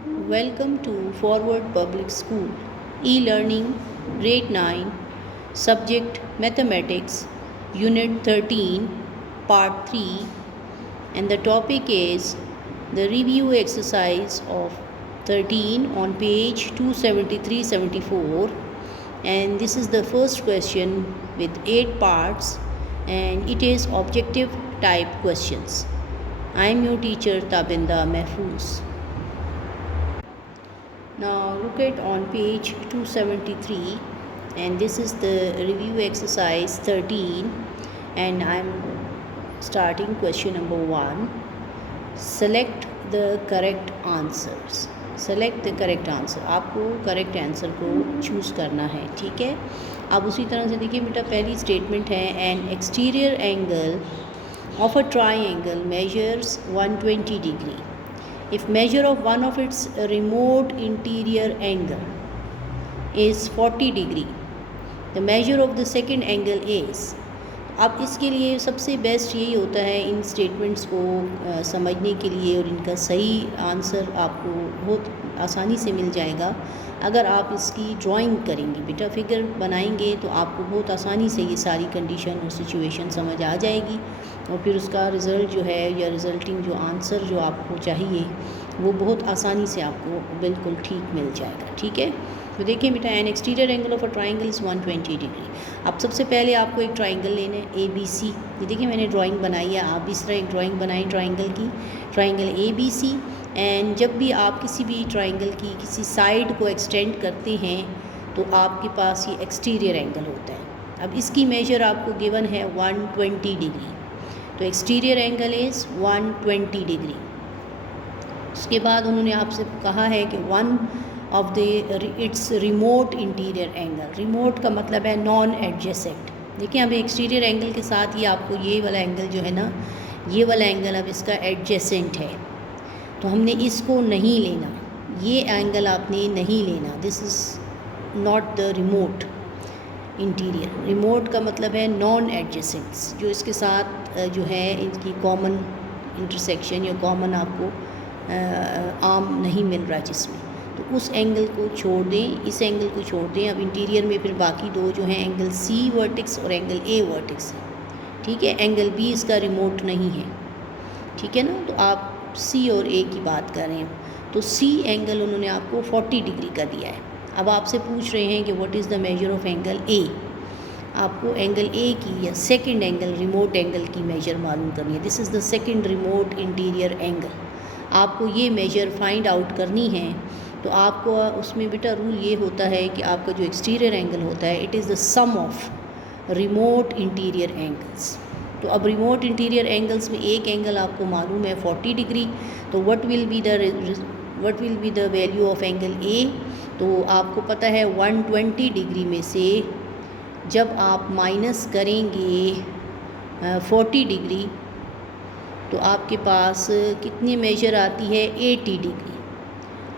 Welcome to Forward Public School, e-learning, grade 9, subject mathematics, unit 13, part 3, and the topic is the review exercise of 13 on page 273-74, and this is the first question with 8 parts, and it is objective type questions. I am your teacher Tabinda Mahfouz. Now look at on page 273, and this is the review exercise 13, and I'm starting question number 1. Select the correct answers. Select the correct answer. आपको correct answer को choose करना है, ठीक है। अब उसी तरह से देखिए बेटा, पहली स्टेटमेंट है N exterior angle of a triangle measures 120 degree. If measure of one of its remote interior angle is 40 degree, the measure of the second angle is. अब इसके लिए सबसे बेस्ट यही होता है इन स्टेटमेंट्स को समझने के लिए, और इनका सही आंसर आपको बहुत आसानी से मिल जाएगा अगर आप इसकी ड्राइंग करेंगे। बेटा फिगर बनाएंगे तो आपको बहुत आसानी से ये सारी कंडीशन और सिचुएशन समझ आ जाएगी, और फिर उसका रिज़ल्ट जो है या रिज़ल्टिंग जो आंसर जो आपको चाहिए वो बहुत आसानी से आपको बिल्कुल ठीक मिल जाएगा, ठीक है। तो देखिए बेटा, N exterior angle of a triangle is 120 degree. अब सबसे पहले आपको एक ट्राइंगल लेना है ABC। ये देखिए मैंने ड्राइंग बनाई है, आप इस तरह एक ड्राइंग बनाएं ट्राइंगल की, ट्राइंगल ABC। एंड जब भी आप किसी भी ट्राइंगल की किसी साइड को एक्सटेंड करते हैं तो आपके पास ये एक्सटीरियर एंगल होता है। अब इसकी मेजर आपको गिवन है 120 डिग्री, तो एक्सटीरियर एंगल इज़ 120 डिग्री। उसके बाद उन्होंने आपसे कहा है कि one of the it's remote interior angle. Remote का मतलब है नॉन एडजेसेंट। देखिए अब एक्सटीरियर एंगल के साथ ही आपको ये वाला एंगल जो है ना, ये वाला एंगल अब इसका एडजेसेंट है, तो हमने इसको नहीं लेना, ये एंगल आपने नहीं लेना। This is not the remote interior. Remote का मतलब है नॉन एडजेसेंट्स, जो इसके साथ जो है इनकी कॉमन इंटरसेक्शन या कॉमन आपको आर्म नहीं मिल रहा जिसमें, तो उस एंगल को छोड़ दें, इस एंगल को छोड़ दें। अब इंटीरियर में फिर बाकी दो जो हैं एंगल C वर्टेक्स और एंगल A वर्टेक्स है, ठीक है। एंगल B इसका रिमोट नहीं है, ठीक है ना। तो आप C और A की बात कर रहे हैं, तो C एंगल उन्होंने आपको 40 डिग्री का दिया है। अब आपसे पूछ रहे हैं कि what is the major of angle A। आपको एंगल A की या सेकंड एंगल रिमोट एंगल की मेजर मालूम करनी है। This is the second remote interior angle. आपको ये मेजर फाइंड आउट करनी है, तो आपको उसमें बेटा रूल ये होता है कि आपका जो एक्सटीरियर एंगल होता है it is the sum of remote interior angles. तो अब रिमोट इंटीरियर एंगल्स में एक एंगल आपको मालूम है 40 डिग्री, तो what will be the value of angle A। तो आपको पता है 120 डिग्री में से जब आप माइनस करेंगे 40 डिग्री तो आपके पास कितनी मेजर आती है 80 डिग्री।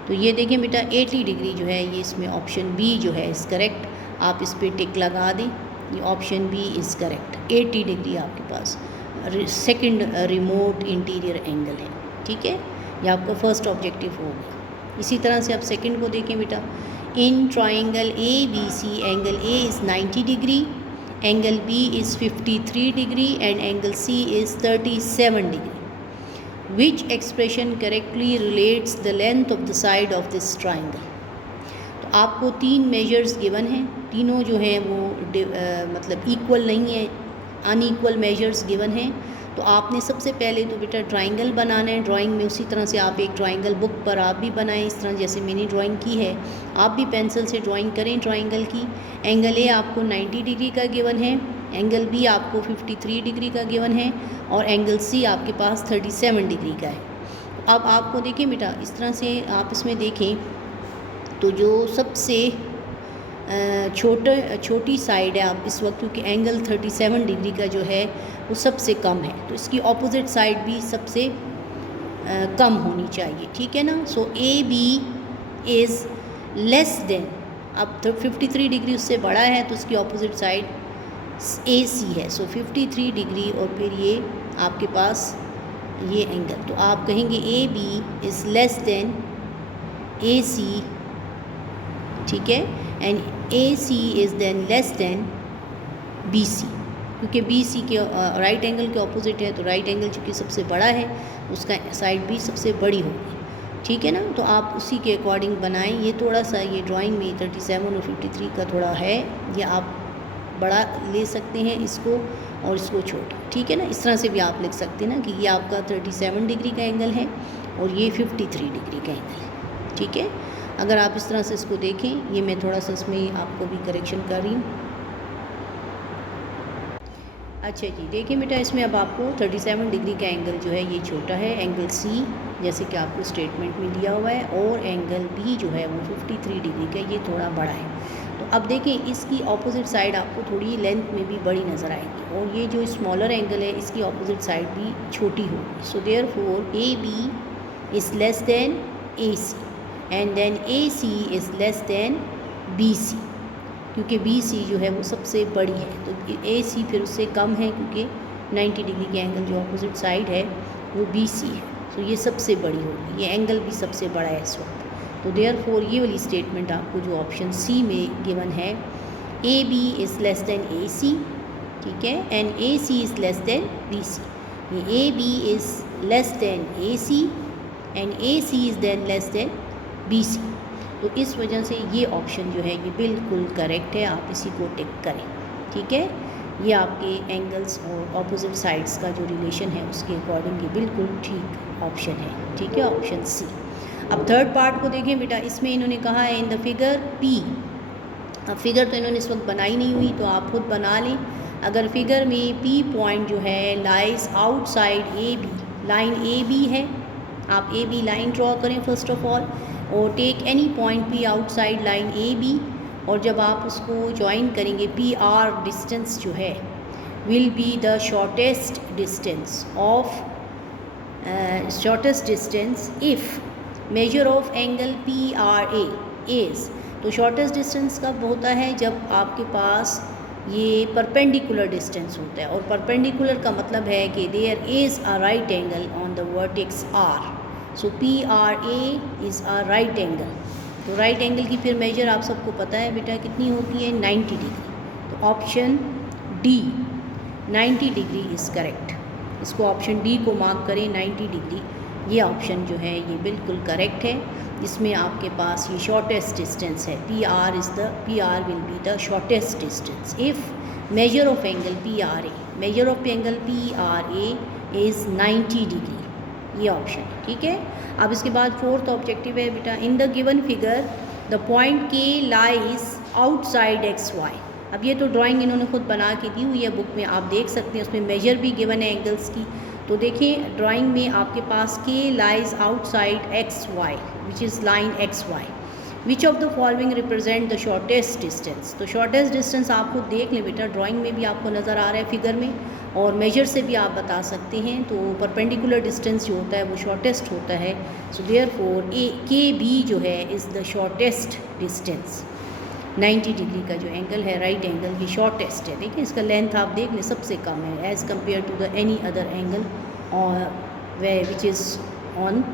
तो ये देखें बेटा 80 डिग्री जो है ये इसमें ऑप्शन B जो है इज़ करेक्ट। आप इस पर टिक लगा दें, ये option B is correct. 80 degree आपके पास सेकंड रिमोट इंटीरियर एंगल है, ठीक है। ये आपका फर्स्ट ऑब्जेक्टिव होगा। इसी तरह से आप सेकंड को देखें बेटा, in triangle ABC angle A is 90 degree, angle B is 53 degree and angle C is 37 degree. Which expression correctly relates the length of the side of this triangle? तो आपको तीन मेजर्स गिवन हैं, तीनों जो हैं वो मतलब इक्वल नहीं है, अनइक्वल मेजर्स गिवन हैं। तो आपने सबसे पहले तो बेटा ट्राइंगल बनाना है। ड्राइंग में उसी तरह से आप एक ट्राइंगल बुक पर आप भी बनाएं, इस तरह जैसे मैंने ड्राइंग की है, आप भी पेंसिल से ड्राइंग करें ट्राइंगल की। एंगल A आपको 90 डिग्री का गिवन है, एंगल B आपको 53 डिग्री का गिवन है, और एंगल C आपके पास 37 डिग्री का है। अब आपको देखें बेटा, इस तरह से आप इसमें देखें तो जो सबसे छोटी साइड है आप इस वक्त, क्योंकि एंगल 37 डिग्री का जो है वो सबसे कम है, तो इसकी ऑपोजिट साइड भी सबसे कम होनी चाहिए, ठीक है ना। सो AB इज़ लेस देन, अब 53 डिग्री उससे बड़ा है तो उसकी ऑपोजिट साइड AC है। सो 53 डिग्री और फिर ये आपके पास ये एंगल, तो आप कहेंगे AB is less than AC, ठीक है, and AC is than less than BC, क्योंकि BC के राइट एंगल के ऑपोजिट है, तो राइट एंगल चूँकि सबसे बड़ा है उसका साइड भी सबसे बड़ी होगी, ठीक है ना। तो आप उसी के अकॉर्डिंग बनाएं। ये थोड़ा सा ये ड्राइंग में 37 और 53 का थोड़ा है, ये आप बड़ा ले सकते हैं इसको और इसको छोटा, ठीक है ना। इस तरह से भी आप लिख सकते हैं ना कि ये आपका 37 डिग्री का एंगल है और ये 53 डिग्री का एंगल है, ठीक है। अगर आप इस तरह से इसको देखें, ये मैं थोड़ा सा इसमें आपको भी करेक्शन कर रही हूँ। अच्छा जी, देखिए बेटा, इसमें अब आपको 37 डिग्री का एंगल जो है ये छोटा है, एंगल C जैसे कि आपको स्टेटमेंट में दिया हुआ है, और एंगल B जो है वो 53 डिग्री का, ये थोड़ा बड़ा है। तो अब देखिए इसकी ऑपोजिट साइड आपको थोड़ी लेंथ में भी बड़ी नज़र आएगी, और ये जो स्मॉलर एंगल है इसकी ऑपोजिट साइड भी छोटी होगी। So therefore AB is less than AC and then AC is less than BC, क्योंकि BC जो है वो सबसे बड़ी है, तो AC फिर उससे कम है, क्योंकि 90 डिग्री के एंगल जो अपोजिट साइड है वो BC है। तो ये सबसे बड़ी होगी, ये एंगल भी सबसे बड़ा है इस वक्त। तो देयरफॉर ये वाली स्टेटमेंट आपको जो ऑप्शन C में गिवन है, AB is less than AC, ठीक है, and AC is less than BC। ये AB is less than AC and AC is than less than BC। तो इस वजह से ये ऑप्शन जो है ये बिल्कुल करेक्ट है, आप इसी को टिक करें, ठीक है। ये आपके एंगल्स और ऑपोजिट साइड्स का जो रिलेशन है उसके अकॉर्डिंग ये बिल्कुल ठीक ऑप्शन है, ठीक है, ऑप्शन C। अब थर्ड पार्ट को देखें बेटा, इसमें इन्होंने कहा है इन द फिगर P। अब फिगर तो इन्होंने इस वक्त बनाई नहीं हुई, तो आप खुद बना लें। अगर फिगर में P पॉइंट जो है lies outside AB, line AB है, आप AB लाइन ड्रॉ करें फर्स्ट ऑफ ऑल, और take any point P outside line AB, और जब आप उसको ज्वाइन करेंगे PR डिस्टेंस जो है will be the shortest distance if major of angle PRA is. तो शॉर्टेस्ट डिस्टेंस कब होता है, जब आपके पास ये परपेंडिकुलर डिस्टेंस होता है, और परपेंडिकुलर का मतलब है कि there is a right angle on the vertex R। So PRA is a right angle. तो राइट एंगल की फिर मेजर आप सबको पता है बेटा कितनी होती है, 90 डिग्री। तो option D 90 degree is correct. इसको ऑप्शन D को मार्क करें, 90 डिग्री ये ऑप्शन जो है ये बिल्कुल करेक्ट है। इसमें आपके पास ये शॉर्टेस्ट डिस्टेंस है, PR will be the shortest distance if major of angle PRA is 90 degree, ये ऑप्शन, ठीक है। अब इसके बाद फोर्थ ऑब्जेक्टिव है बेटा, in the given figure the point K lies outside XY। अब ये तो ड्राइंग इन्होंने खुद बना के दी हुई है बुक में, आप देख सकते हैं, उसमें मेजर भी गिवन है एंगल्स की। तो देखिए ड्राइंग में आपके पास K lies outside XY which is line XY, which of the following represent the shortest distance. तो शॉर्टेस्ट डिस्टेंस आप खुद देख लें बेटा, ड्राइंग में भी आपको नज़र आ रहा है फिगर में, और मेजर से भी आप बता सकते हैं। तो परपेंडिकुलर डिस्टेंस जो होता है वो शॉर्टेस्ट होता है। सो देयरफॉर KB जो है is the shortest distance. 90 degree का जो एंगल है राइट एंगल ये शॉर्टेस्ट है। देखिए इसका लेंथ आप देख लें सबसे कम है as compare to the any other angle which is on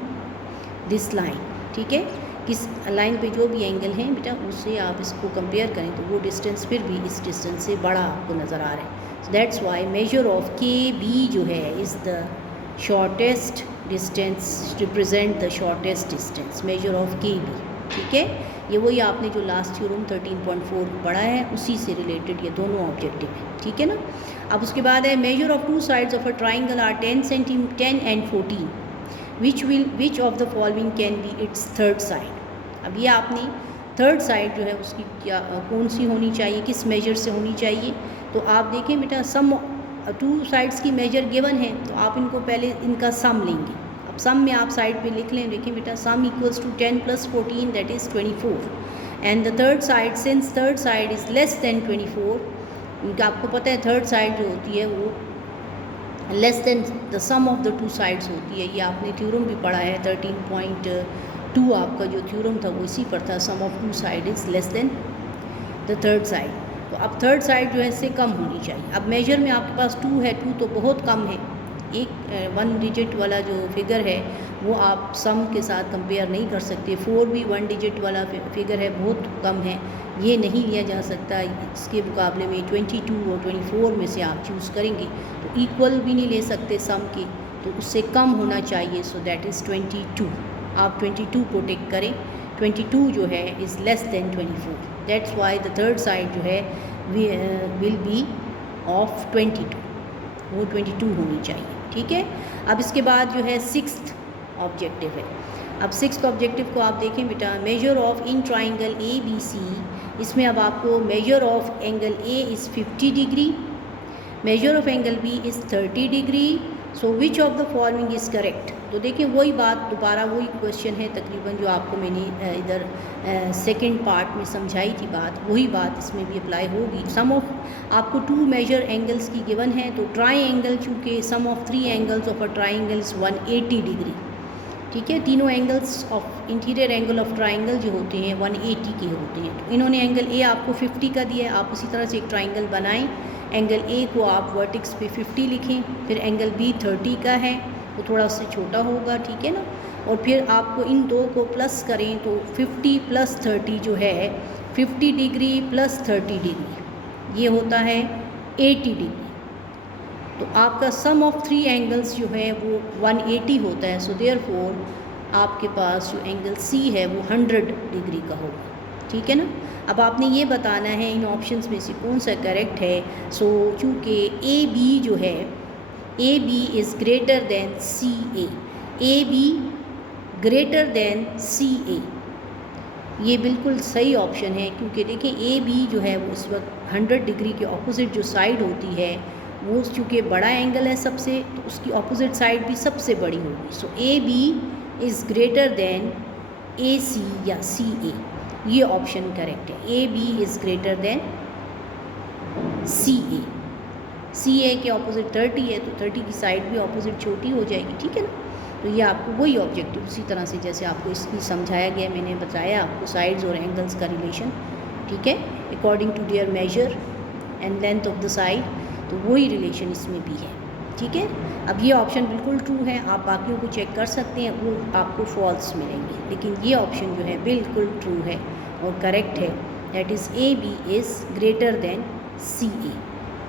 this line, ठीक है। किस लाइन पे जो भी एंगल है बेटा उससे आप इसको कंपेयर करें तो वो डिस्टेंस फिर भी इस डिस्टेंस से बड़ा आपको नज़र आ रहा है। So that's why measure of KB जो है is the shortest distance, represent the shortest distance, measure of KB, ठीक है। ये वही आपने जो लास्ट थ्योरम 13.4 पढ़ा है उसी से रिलेटेड ये दोनों ऑब्जेक्टिव है, ठीक है ना। अब उसके बाद है measure of two sides of a triangle are 10 and 14 which of the following can be its third side. अब ये आपने थर्ड साइड जो है उसकी क्या कौन सी होनी चाहिए, किस मेजर से होनी चाहिए। तो आप देखें बेटा सम टू साइड्स की मेजर गिवन है, तो आप इनको पहले इनका सम लेंगे। अब सम में आप साइड पे लिख लें, देखिए बेटा sum equals to 10 + 14 that is 24 and the third side since third side is less than 24, इनका आपको पता है थर्ड साइड जो होती है वो less than the sum of the two sides होती है। ये आपने थ्योरम भी पढ़ा है 13.2 आपका जो थ्योरम था वो इसी पर था, sum of two side is less than the third side. तो अब थर्ड साइड जो है इससे कम होनी चाहिए। अब मेजर में आपके पास 2 है, 2 तो बहुत कम है, एक 1 डिजिट वाला जो फिगर है वो आप सम के साथ कंपेयर नहीं कर सकते। 4 भी 1 डिजिट वाला फिगर है, बहुत कम है, ये नहीं लिया जा सकता। इसके मुकाबले में 22 और 24 में से आप चूज़ करेंगे तो इक्वल भी नहीं ले सकते सम के, तो उससे कम होना चाहिए। So that is 22। आप 22 को टिक करें। 22 जो है is less than 24, that's why the third side जो है विल बी ऑफ 22, वो 22 होनी चाहिए। ठीक है। अब इसके बाद जो है सिक्स्थ ऑब्जेक्टिव है। अब सिक्स्थ ऑब्जेक्टिव को आप देखें बेटा, measure of in triangle A B C. इसमें अब आपको measure of angle A is 50 degree, measure of angle B is 30 degree. So which of the following is correct. तो देखिए वही बात, दोबारा वही क्वेश्चन है तकरीबन जो आपको मैंने इधर सेकंड पार्ट में समझाई थी बात, वही बात इसमें भी अप्लाई होगी। सम ऑफ आपको 2 मेजर एंगल्स की गिवन है, तो ट्राई एंगल चूँकि sum of 3 angles of a triangle is 180 degree. ठीक है, तीनों angles of interior angle of triangle जो होते हैं 180 के होते हैं। तो इन्होंने एंगल ए आपको 50 का दिया है, आप उसी तरह से एक ट्राइंगल बनाएं। एंगल ए को आप वर्टेक्स पे 50 लिखें, फिर एंगल बी 30 का है, वो थोड़ा उससे छोटा होगा, ठीक है ना। और फिर आपको इन दो को प्लस करें तो 50 + 30 जो है 50 डिग्री + 30 डिग्री, ये होता है 80 डिग्री। तो आपका सम ऑफ 3 एंगल्स जो है वो 180 होता है। सो देयरफॉर आपके पास जो एंगल सी है वो 100 डिग्री का होगा, ठीक है ना। अब आपने ये बताना है इन ऑप्शंस में से कौन सा करेक्ट है। सो चूँकि ए बी जो है, A B is greater than C A B greater than C A, ये बिल्कुल सही ऑप्शन है। क्योंकि देखिए ए बी जो है वो इस वक्त 100 डिग्री के ऑपोजिट जो साइड होती है वो चूँकि बड़ा एंगल है सबसे, तो उसकी ऑपोजिट साइड भी सबसे बड़ी होगी। So A B is greater than A C या सी ए, ये ऑप्शन करेक्ट है। A B is greater than C A के ऑपोजिट 30 है, तो 30 की साइड भी ऑपोजिट छोटी हो जाएगी, ठीक है ना। तो ये आपको वही ऑब्जेक्टिव उसी तरह से जैसे आपको इसकी समझाया गया, मैंने बताया आपको साइड्स और एंगल्स का रिलेशन, ठीक है, according to their measure and length of the side, तो वही रिलेशन इसमें भी है, ठीक है। अब ये ऑप्शन बिल्कुल ट्रू है, आप बाकियों को चेक कर सकते हैं, वो आपको फॉल्स मिलेंगे, लेकिन ये ऑप्शन जो है बिल्कुल ट्रू है और करेक्ट है, that is A B is greater than C A,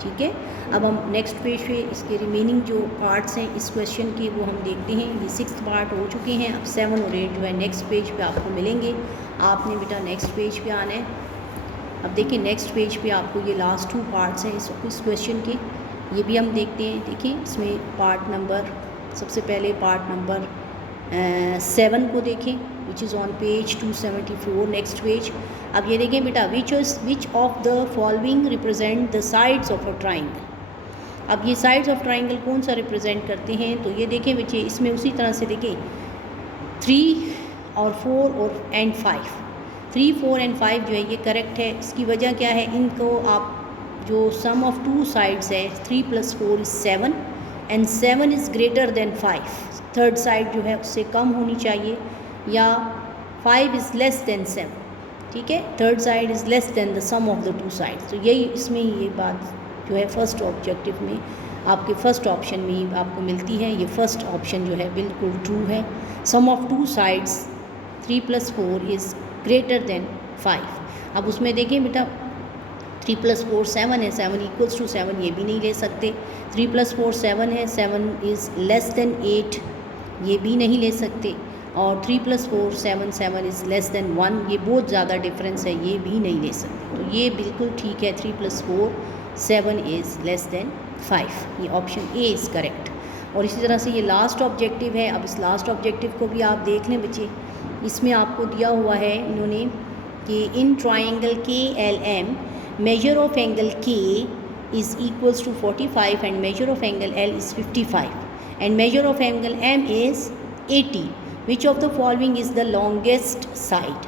ठीक है। अब हम नेक्स्ट पेज पे इसके रिमेनिंग जो पार्ट्स हैं इस क्वेश्चन के वो हम देखते हैं। ये 6th पार्ट हो चुके हैं, अब 7 और 8 जो है नेक्स्ट पेज पे आपको मिलेंगे। आपने बेटा नेक्स्ट पेज पे आना है। अब देखिए नेक्स्ट पेज पे आपको ये लास्ट 2 पार्ट्स हैं इस क्वेश्चन के, ये भी हम देखते हैं। देखिए इसमें पार्ट नंबर, सबसे पहले पार्ट नंबर 7 को देखें, विच is on page 274 next page. अब ये देखें बेटा, विच of the following represent the sides of a triangle. अब ये साइड्स ऑफ ट्राइंगल कौन सा रिप्रेजेंट करते हैं, तो ये देखें बच्चे, इसमें उसी तरह से देखें 3 और 4 और एंड 5, 3, 4 एंड 5 जो है ये करेक्ट है। इसकी वजह क्या है, इनको आप जो सम ऑफ 2 साइड्स है 3 + 4 is 7 and 7 is greater than 5, third side जो है उससे कम होनी चाहिए, या 5 इज़ लेस देन 7, ठीक है, third side is less than the sum of the 2 sides. तो यही इसमें ये बात जो है फर्स्ट ऑब्जेक्टिव में आपके फर्स्ट ऑप्शन में ही आपको मिलती है। ये फर्स्ट ऑप्शन जो है बिल्कुल ट्रू है। Sum of 2 sides 3 + 4 is greater than 5। अब उसमें देखिए बेटा 3 + 4 7 है, 7 = 7 ये भी नहीं ले सकते। 3 + 4 7 है, 7 इज़ लेस देन 8 ये भी नहीं ले सकते। और 3 + 4 7 7 इज़ लेस देन 1, ये बहुत ज़्यादा डिफरेंस है, ये भी नहीं ले सकते। तो ये बिल्कुल ठीक है, 3 + 4 7 इज़ लेस देन 5, ये ऑप्शन ए इज़ करेक्ट। और इसी तरह से ये लास्ट ऑब्जेक्टिव है। अब इस लास्ट ऑब्जेक्टिव को भी आप देख लें बच्चे, इसमें आपको दिया हुआ है इन्होंने कि इन ट्राइंगल के L M measure of angle K is equals to 45 and measure of angle L is 55 and measure of angle M is 80. Which of the following is the longest side?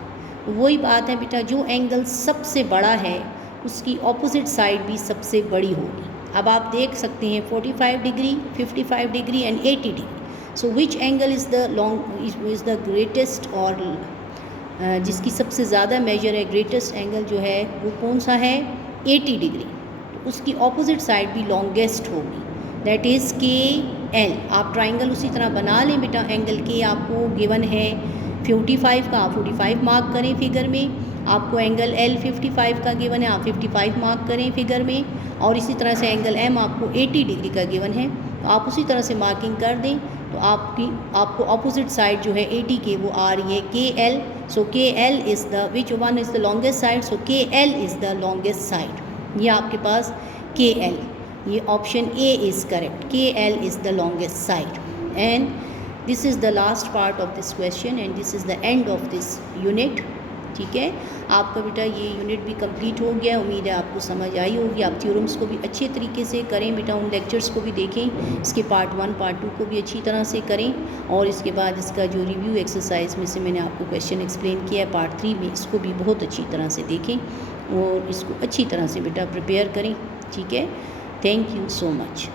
वही बात है बेटा, जो angle सबसे बड़ा है उसकी ऑपोजिट साइड भी सबसे बड़ी होगी। अब आप देख सकते हैं 45 degree, 55 degree and 80 degree. So which angle is the greatest, और जिसकी सबसे ज़्यादा मेजर है, ग्रेटेस्ट एंगल जो है वो कौन सा है, 80 डिग्री। तो उसकी ऑपोजिट साइड भी लॉन्गेस्ट होगी, दैट इज़ के एल। आप ट्राइंगल उसी तरह बना लें बेटा। एंगल के आपको गिवन है 45 का, आप 45 मार्क करें फिगर में। आपको एंगल एल 55 का गिवन है, आप 55 मार्क करें फिगर में। और इसी तरह से एंगल एम आपको 80 डिग्री का गिवन है, तो आप उसी तरह से मार्किंग कर दें। तो आपको अपोजिट साइड जो है 80 के वो आ रही है के L. So K L is the which one is the longest side, so K L is the longest side. ये आपके पास के एल, ये option A is correct, K L is the longest side. And this is the last part of this question and this is the end of this unit. ठीक है, आपका बेटा ये unit भी कंप्लीट हो गया। उम्मीद है आपको समझ आई होगी। आप थ्योरम्स को भी अच्छे तरीके से करें बेटा, उन लेक्चर्स को भी देखें, इसके पार्ट 1 पार्ट 2 को भी अच्छी तरह से करें। और इसके बाद इसका जो रिव्यू एक्सरसाइज में से मैंने आपको क्वेश्चन एक्सप्लेन किया है पार्ट 3 में, इसको भी बहुत अच्छी तरह से देखें और इसको अच्छी तरह से बेटा प्रिपेयर करें। ठीक है, थैंक यू सो मच।